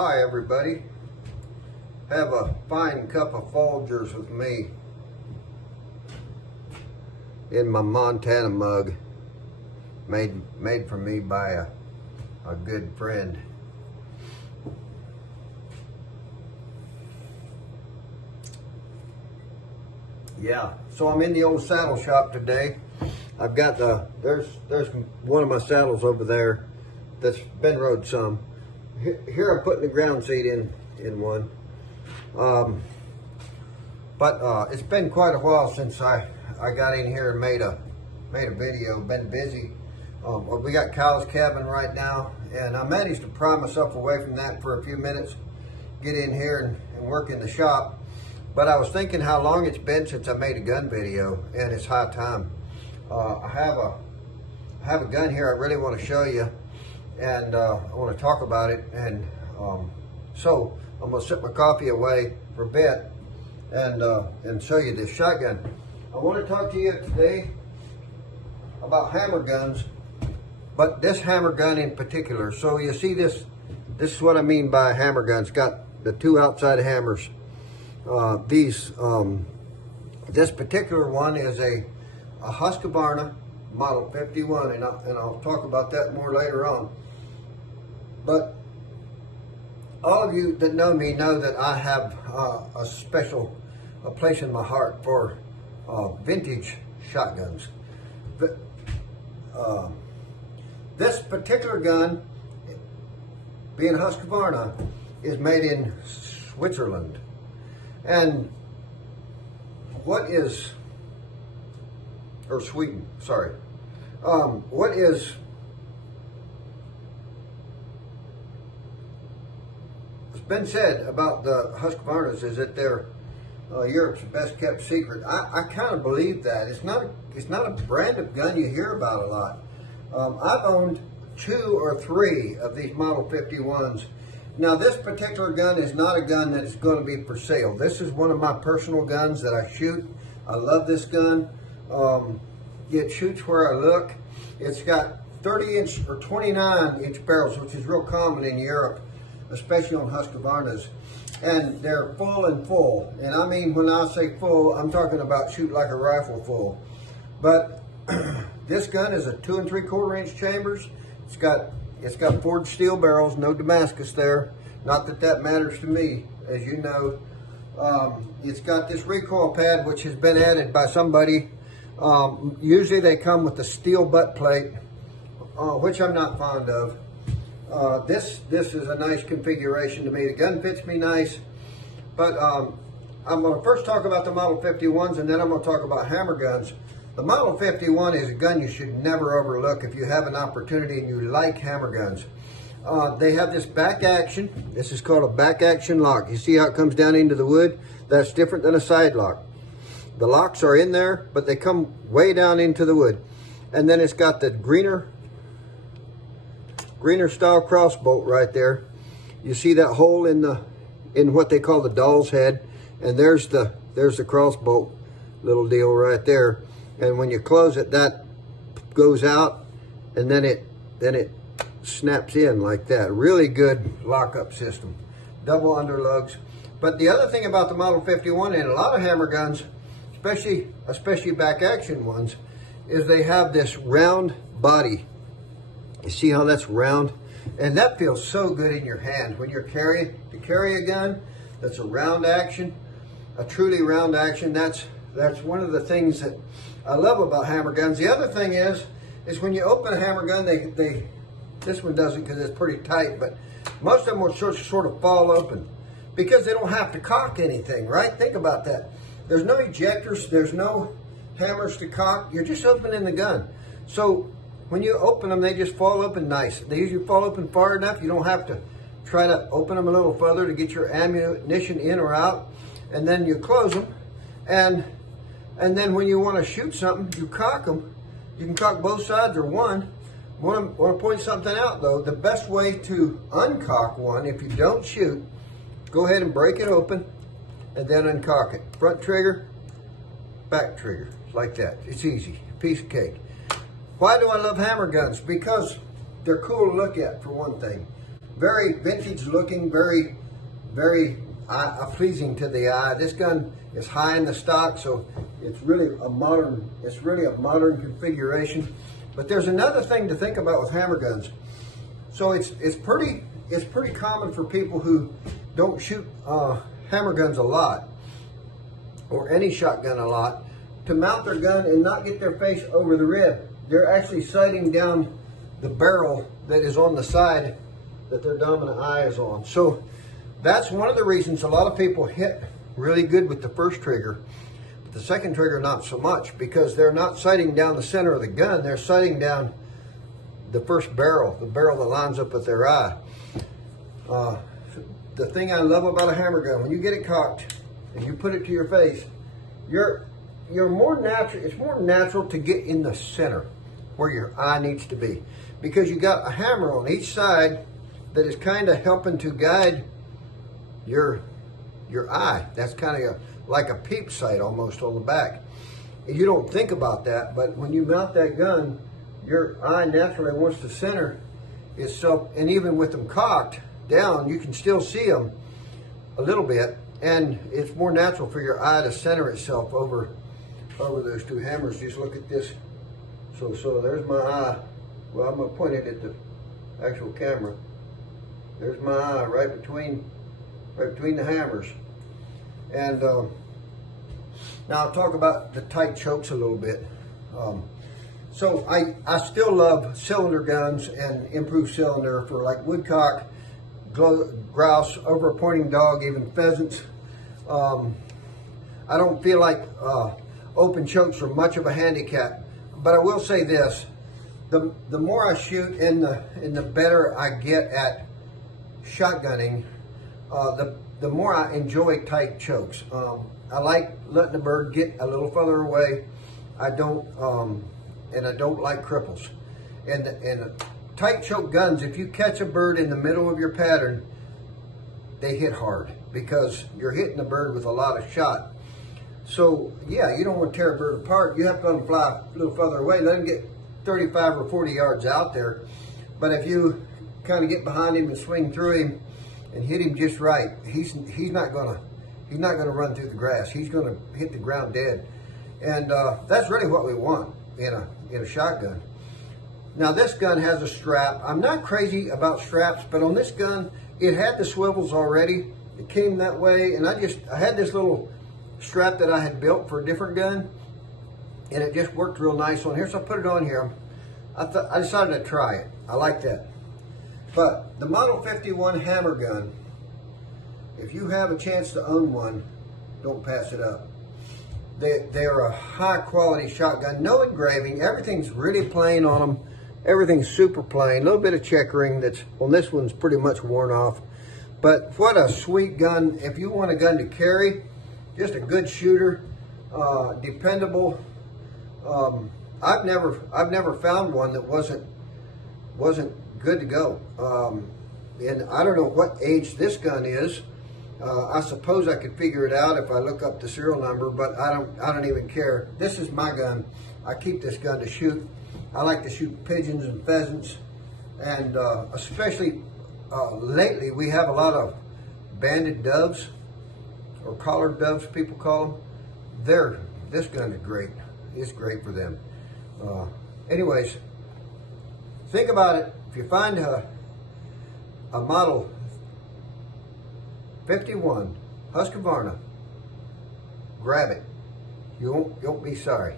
Hi everybody, have a fine cup of Folgers with me in my Montana mug, made for me by a good friend. Yeah, so I'm in the old saddle shop today. I've got there's one of my saddles over there that's been rode some. Here I'm putting the ground seat in one. But it's been quite a while since I got in here and made a video. Been busy. We got Kyle's cabin right now, and I managed to pry myself away from that for a few minutes, get in here and work in the shop. But I was thinking how long it's been since I made a gun video, and it's high time. I have a gun here I really want to show you, and I want to talk about it. And so I'm gonna set my coffee away for a bit and show you this shotgun. I want to talk to you today about hammer guns, but this hammer gun in particular. So you see this is what I mean by a hammer gun. It's got the two outside hammers. This particular one is a Husqvarna model 51, and I'll talk about that more later on. But all of you that know me know that I have a special place in my heart for vintage shotguns. This particular gun, being Husqvarna, is made in Switzerland. And Sweden, sorry. What's been said about the Husqvarnas is that they're Europe's best kept secret. I kind of believe that. It's not a brand of gun you hear about a lot. I've owned 2 or 3 of these Model 51s. Now, this particular gun is not a gun that is going to be for sale. This is one of my personal guns that I shoot. I love this gun. It shoots where I look. It's got 30-inch or 29-inch barrels, which is real common in Europe, especially on Husqvarnas. And they're full and full. And I mean, when I say full, I'm talking about shoot like a rifle full. But this gun is a 2 3/4-inch chambers. It's got forged steel barrels, no Damascus there. Not that that matters to me, as you know. It's got this recoil pad, which has been added by somebody. Usually they come with a steel butt plate, which I'm not fond of. This is a nice configuration to me. The gun fits me nice. But I'm going to first talk about the Model 51s, and then I'm going to talk about hammer guns. The Model 51 is a gun you should never overlook if you have an opportunity and you like hammer guns. They have this back action. This is called a back action lock. You see how it comes down into the wood? That's different than a side lock. The locks are in there, but they come way down into the wood. And then it's got the greener style crossbolt right there. You see that hole in what they call the doll's head, and there's the crossbolt little deal right there. And when you close it, that goes out, and then it snaps in like that. Really good lockup system. Double underlugs. But the other thing about the Model 51 and a lot of hammer guns, especially back action ones, is they have this round body. You see how that's round? And that feels so good in your hand when you're to carry a gun that's a round action, a truly round action. That's one of the things that I love about hammer guns. The other thing is when you open a hammer gun, this one doesn't because it's pretty tight, but most of them will sort of fall open because they don't have to cock anything, right? Think about that. There's no ejectors, there's no hammers to cock. You're just opening the gun. So when you open them, they just fall open nice. They usually fall open far enough. You don't have to try to open them a little further to get your ammunition in or out. And then you close them, and then when you want to shoot something, you cock them. You can cock both sides or one. Want to point something out though. The best way to uncock one, if you don't shoot, go ahead and break it open and then uncock it. Front trigger, back trigger, like that. It's easy, piece of cake. Why do I love hammer guns? Because they're cool to look at, for one thing. very vintage looking, very pleasing to the eye. This gun is high in the stock, so it's really a modern configuration. But there's another thing to think about with hammer guns. So it's pretty common for people who don't shoot hammer guns a lot, or any shotgun a lot, to mount their gun and not get their face over the rib. They're actually sighting down the barrel that is on the side that their dominant eye is on. So that's one of the reasons a lot of people hit really good with the first trigger, but the second trigger not so much, because they're not sighting down the center of the gun, they're sighting down the first barrel, the barrel that lines up with their eye. The thing I love about a hammer gun, when you get it cocked and you put it to your face, you're more natural. It's more natural to get in the center where your eye needs to be, because you got a hammer on each side that is kind of helping to guide your eye. That's kind of like a peep sight almost on the back. And you don't think about that, but when you mount that gun, your eye naturally wants to center itself, and even with them cocked down, you can still see them a little bit, and it's more natural for your eye to center itself over those two hammers. Just look at this. So there's my eye. Well, I'm going to point it at the actual camera. There's my eye right between the hammers. And now I'll talk about the tight chokes a little bit. So I still love cylinder guns and improved cylinder for like woodcock, grouse, over a pointing dog, even pheasants. I don't feel like open chokes are much of a handicap, but I will say this: the more I shoot and the better I get at shotgunning, the more I enjoy tight chokes. I like letting the bird get a little further away. I don't like cripples. And tight choke guns, if you catch a bird in the middle of your pattern, they hit hard because you're hitting the bird with a lot of shot. So yeah, you don't want to tear a bird apart. You have to let them fly a little further away. Let them get 35 or 40 yards out there. But if you kind of get behind him and swing through him and hit him just right, he's not gonna run through the grass. He's gonna hit the ground dead. And that's really what we want in a shotgun. Now this gun has a strap. I'm not crazy about straps, but on this gun, it had the swivels already. It came that way, and I had this little strap that I had built for a different gun, and it just worked real nice on here, so I put it on here. I decided to try it. I like that. But the Model 51 hammer gun, if you have a chance to own one, don't pass it up. They're a high quality shotgun, no engraving, everything's really plain on them. Everything's super plain, a little bit of checkering that's on this one's pretty much worn off. But what a sweet gun. If you want a gun to carry, just a good shooter, dependable. I've never found one that wasn't good to go. And I don't know what age this gun is. I suppose I could figure it out if I look up the serial number, but I don't even care. This is my gun. I keep this gun to shoot. I like to shoot pigeons and pheasants, and especially lately we have a lot of banded doves, or collared doves people call them. This gun is great. It's great for them. Anyways, think about it. If you find a Model 51 Husqvarna, grab it. You won't be sorry.